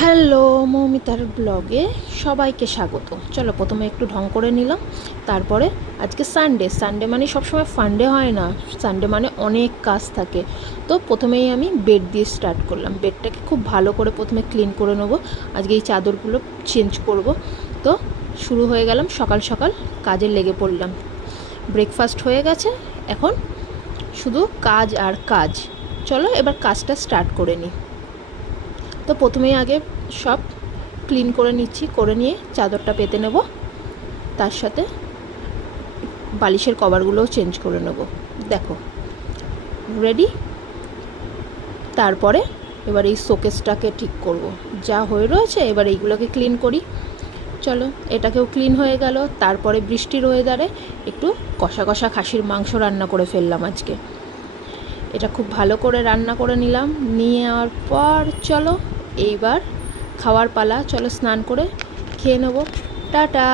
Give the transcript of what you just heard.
Hello, মৌমিতার ব্লগে সবাইকে স্বাগত। চলো প্রথমে একটু ঢং করে নিলাম, তারপরে আজকে সানডে মানে সবসময় ফান্ডে হয় না, সানডে মানে অনেক কাজ থাকে। তো প্রথমেই আমি বেড দিয়ে স্টার্ট করলাম। বেডটাকে খুব ভালো করে প্রথমে ক্লিন করে নেবো। আজকে এই চাদরগুলো চেঞ্জ করব। তো শুরু হয়ে গেলাম সকাল সকাল, কাজে লেগে পড়লাম। ব্রেকফাস্ট হয়ে গেছে, এখন শুধু কাজ আর কাজ। চলো এবার কাজটা স্টার্ট করে নিই। তো প্রথমেই আগে সব ক্লিন করে নিচ্ছি, করে নিয়ে চাদরটা পেতে নেব, তার সাথে বালিশের কভারগুলোও চেঞ্জ করে নেব। দেখো রেডি। তারপরে এবার এই শোকেসটাকে ঠিক করব, যা হয়ে রয়েছে এবার এইগুলোকে ক্লিন করি। চলো এটাকেও ক্লিন হয়ে গেল। তারপরে বৃষ্টির ওয়েদারে একটু কষা কষা খাসির মাংস রান্না করে ফেললাম আজকে। এটা খুব ভালো করে রান্না করে নিলাম। নিয়ে যাওয়ার পর চলো এইবার খাওয়ার পালা। চলো স্নান করে খেয়ে নেবো। টাটা।